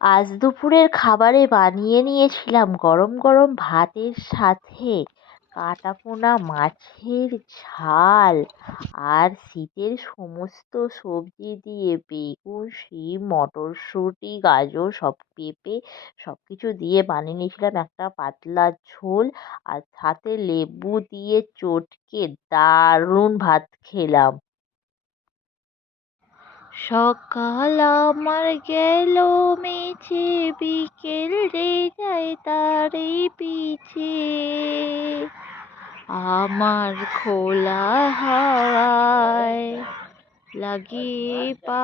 আজ দুপুরের খাবারে বানিয়ে নিয়েছিলাম গরম গরম ভাতের সাথে কাটাপোনা মাছের ঝাল আর শীতের সমস্ত সবজি দিয়ে বেগুন, শিম, মটরশুঁটি, গাজর, পেঁপে সব কিছু দিয়ে বানিয়ে নিয়েছিলাম একটা পাতলা ঝোল। আর সাথে লেবু দিয়ে চটকে দারুণ ভাত খেলাম। সকাল আমার গেল মিছে, বিকেল রে যায় তারই পিছে, আমার খোলা হাওয়ায় লাগিয়ে পা।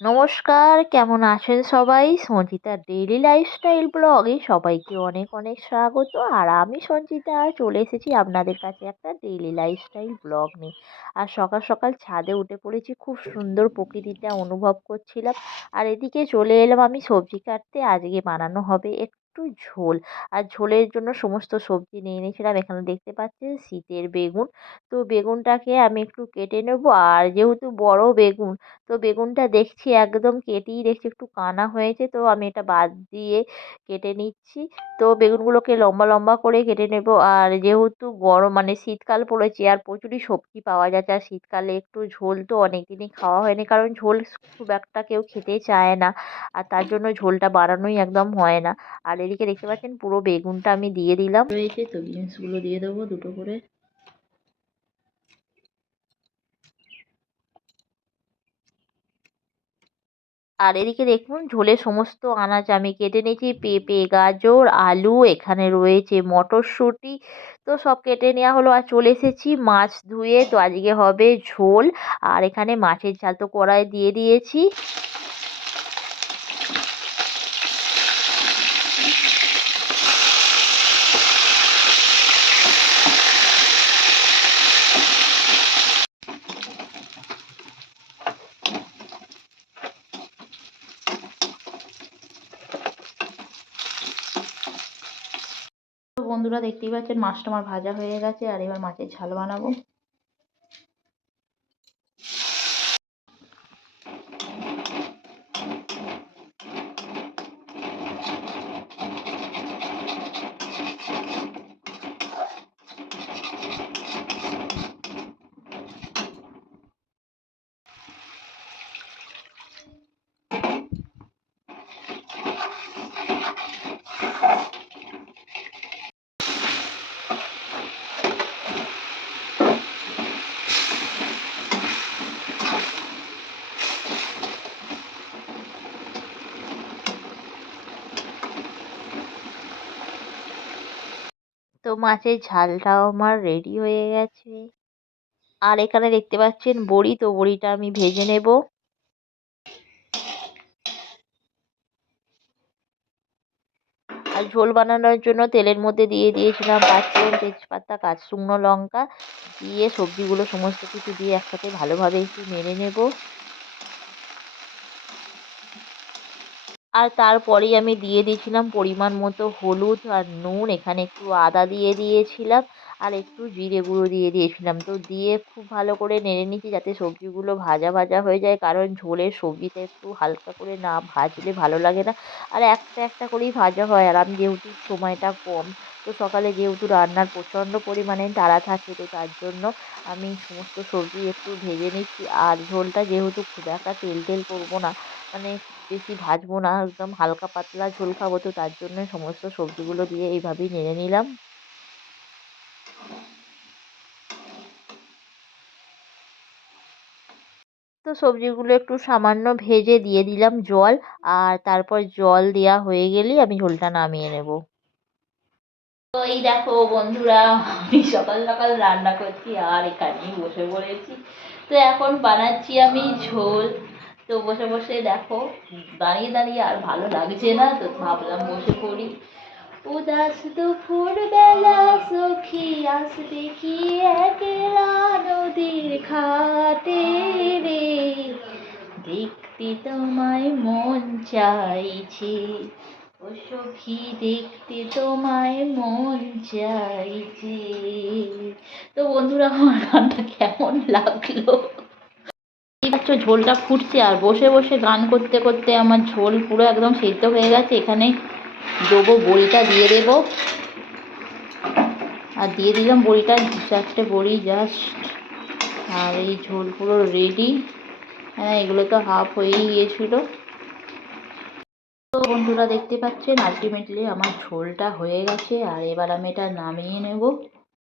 নমস্কার, কেমন আছেন সবাই? সঞ্চিতা ডেইলি লাইফস্টাইল ব্লগে সবাইকে অনেক অনেক স্বাগত। আর আমি সঞ্চিতা চলে এসেছি আপনাদের কাছে একটা ডেইলি লাইফস্টাইল ব্লগ নিয়ে। আর সকাল সকাল ছাদে উঠে পড়েছি, খুব সুন্দর প্রকৃতিটা অনুভব করছিলাম। আর এদিকে চলে এলাম আমি সবজি কাটতে। আজকে বানানো হবে একটু ঝোল। আর ঝোলের জন্য সমস্ত সবজি নিয়ে নিয়েছিলাম। এখানে দেখতে পাচ্ছেন শীতের বেগুন। তো বেগুনটাকে আমি একটু কেটে নেবো। আর যেহেতু বড় বেগুন, তো বেগুনটা দেখছি একদম কেটেই দেখছি একটু কানা হয়েছে, তো আমি এটা বাদ দিয়ে কেটে নিচ্ছি। তো বেগুনগুলোকে লম্বা লম্বা করে কেটে নেব। আর যেহেতু গরম মানে শীতকাল পড়েছে আর প্রচুরই সবজি পাওয়া যাচ্ছে, আর শীতকালে একটু ঝোল তো অনেক দিনই খাওয়া হয়নি, কারণ ঝোল খুব একটা কেউ খেতে চায় না। আর তার জন্য ঝোলটা বাড়ানোই একদম হয় না। আর এদিকে দেখতে পাচ্ছেন পুরো বেগুনটা আমি দিয়ে দিলাম রয়েছে, তো বিনসগুলো দিয়ে দেবো দুটো করে। আর এদিকে দেখুন ঝোলের সমস্ত আনাজ আমি কেটে নিয়েছি, পেঁপে, গাজর, আলু, এখানে রয়েছে মটরশুঁটি। তো সব কেটে নেওয়া হলো আর চলে এসেছি মাছ ধুয়ে। তো আজকে হবে ঝোল। আর এখানে মাছের ঝাল তো কড়াই দিয়ে দিয়েছি। তো বন্ধুরা দেখতেই পাচ্ছেন মাছটা আমার ভাজা হয়ে গেছে, আর এবার মাছের ঝাল বানাবো। তো মাছের ঝালটাও আমার রেডি হয়ে গেছে। আর এখানে দেখতে পাচ্ছেন বড়ি, তো বড়িটা আমি ভেজে নেব। আর ঝোল বানানোর জন্য তেলের মধ্যে দিয়ে দিয়েছিলাম পাঁচফোড়ন, তেজপাতা, শুকনো লঙ্কা দিয়ে সবজিগুলো সমস্ত কিছু দিয়ে একসাথে ভালোভাবে একটু নেড়ে নেব। আর তারপরেই আমি দিয়ে দিয়েছিলাম পরিমাণ মতো হলুদ আর নুন, এখানে একটু আদা দিয়ে দিয়েছিলাম, আর একটু জিরে গুঁড়ো দিয়ে দিয়েছিলাম। তো দিয়ে খুব ভালো করে নেড়ে নিচ্ছি যাতে সবজিগুলো ভাজা ভাজা হয়ে যায়, কারণ ঝোলের সবজিটা একটু হালকা করে না ভাজলে ভালো লাগে না। আর একটা একটা করেই ভাজা হয়, আর আমি যেহেতু সময়টা কম, তো সকালে যেহেতু রান্নার প্রচণ্ড পরিমাণে তাড়া থাকে, তো তার জন্য আমি সমস্ত সবজি একটু ভেজে নিচ্ছি। আর ঝোলটা যেহেতু খুব একটা তেল তেল করবো না, মানে বেশি ভাজবো না, একদম হালকা পাতলা ঝোল খাবো, তো তার জন্য সমস্ত সবজিগুলো দিয়ে এইভাবেই নেড়ে নিলাম। তো সবজিগুলো একটু সামান্য ভেজে দিয়ে দিলাম জল। আর তারপর জল দেওয়া হয়ে গেলেই আমি ঝোলটা নামিয়ে নেব। তো এই দেখো বন্ধুরা, আমি সকাল সকাল রান্না করছি আর এখানেই বসে পড়েছি। তো এখন বানাচ্ছি আমি ঝোল। তো বসে বসে দেখো, দাঁড়িয়ে দাঁড়িয়ে আর ভালো লাগছে না, তো ভাবলাম বসে পড়ি। উদাস দুপুর বেলা সখী আসবে কি একলা নদীর ঘাটে রে, দেখতে তোমায় মন চাইছে, ও সখী দেখতে তোমায় মন চাইছে। তো বন্ধুরা, আমার গানটা কেমন লাগলো পাচ্ছ ঝোলটা ফুটছে, আর বসে বসে গান করতে করতে আমার ঝোল পুরো একদম সেদ্ধ হয়ে গেছে। এখানে দেবো বড়িটা, দিয়ে দেবো, আর দিয়ে দিলাম বড়িটা, 2-4টে বড়ি জাস্ট, আর এই ঝোল পুরো রেডি। হ্যাঁ, এগুলো তো হাফ হয়েই গিয়েছিলো। তো বন্ধুরা দেখতে পাচ্ছেন আলটিমেটলি আমার ঝোলটা হয়ে গেছে, আর এবার আমি এটা নামিয়ে নেব।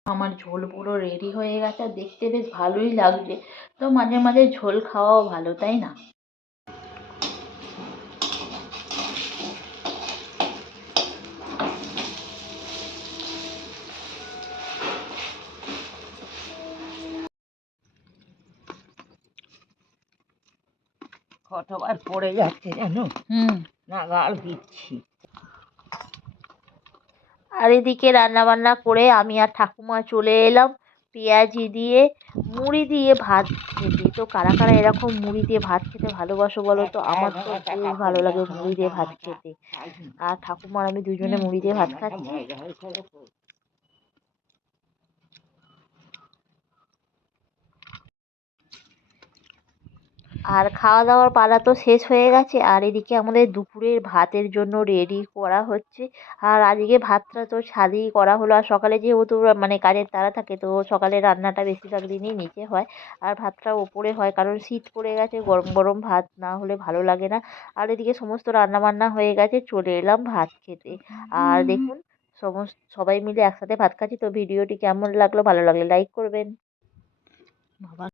আমার ঝোল পুরো রেডি হয়ে গেছে, আর দেখতে বেশ ভালোই লাগছে। তো মাঝে মাঝে ঝোল খাওয়াও ভালো, তাই না? কতবার পড়ে যাচ্ছে জানো, নাগাল দিচ্ছি। আর এদিকে রান্না বান্না করে আমি আর ঠাকুমা চলে এলাম পেঁয়াজি দিয়ে মুড়ি দিয়ে ভাত খেতে। তো কারা কারা এরকম মুড়ি দিয়ে ভাত খেতে ভালোবাসো বলো তো? আমার তো বেশ ভালো লাগে মুড়ি দিয়ে ভাত খেতে। আর ঠাকুমার আমি দুজনে মুড়ি দিয়ে ভাত খাচ্ছি। আর খাওয়া দাওয়ার পালা তো শেষ হয়ে গেছে, আর এদিকে আমাদের দুপুরের ভাতের জন্য রেডি করা হচ্ছে। আর আজকে ভাতটা তো ছাদেই করা হলো, আর সকালে যেহেতু মানে কাজের তাড়া থাকে, তো সকালে রান্নাটা বেশিরভাগ দিনই নিচে হয়, আর ভাতটা ওপরে হয়, কারণ শীত পড়ে গেছে, গরম গরম ভাত না হলে ভালো লাগে না। আর এদিকে সমস্ত রান্না বান্না হয়ে গেছে, চলে এলাম ভাত খেতে। আর দেখুন সবাই মিলে একসাথে ভাত খাচ্ছি। তো ভিডিওটি কেমন লাগলো, ভালো লাগলে লাইক করবেন। বাবা।